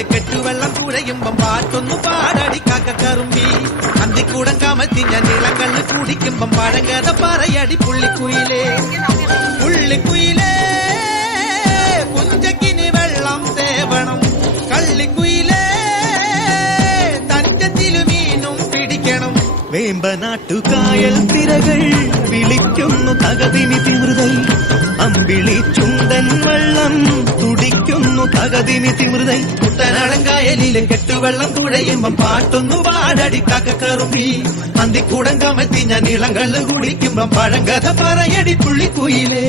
കായലിലെ കെട്ടുവെള്ളം കുഴയുമ്പം പാട്ടൊന്നു പാടടി കാക്കക്കറുമ്പി അന്തിക്കൂടം കമത്തി ഞാൻ ഇളങ്കള്ള് കുടിക്കുമ്പം പഴങ്കഥ പറയടി പുള്ളിക്കുയിലേ പുള്ളിക്കുയിലേ പുഞ്ചക്കിനി വെള്ളം തേവണം കള്ളിക്കുയിലേ തഞ്ചത്തിലു മീനും പിടിക്കണം വേമ്പനാട്ടുകായൽ തിരകൾ വിളിക്കുന്നു തകതിനി തിമൃതൈ അമ്പിളി ചുണ്ടൻ വെള്ളം തുടിക്കുന്നു തകതിനി തിമൃതൈ കുട്ടനാടൻ കായലിലെ കെട്ടുവെള്ളം തുഴയുമ്പം പാട്ടൊന്നു പാടടി കാക്കക്കറുമ്പി അന്തിക്കൂടം കമത്തി ഞാൻ ഇളങ്കള്ള് കുടിക്കുമ്പം പഴങ്കഥ പറയടി പുള്ളിക്കുയിലേ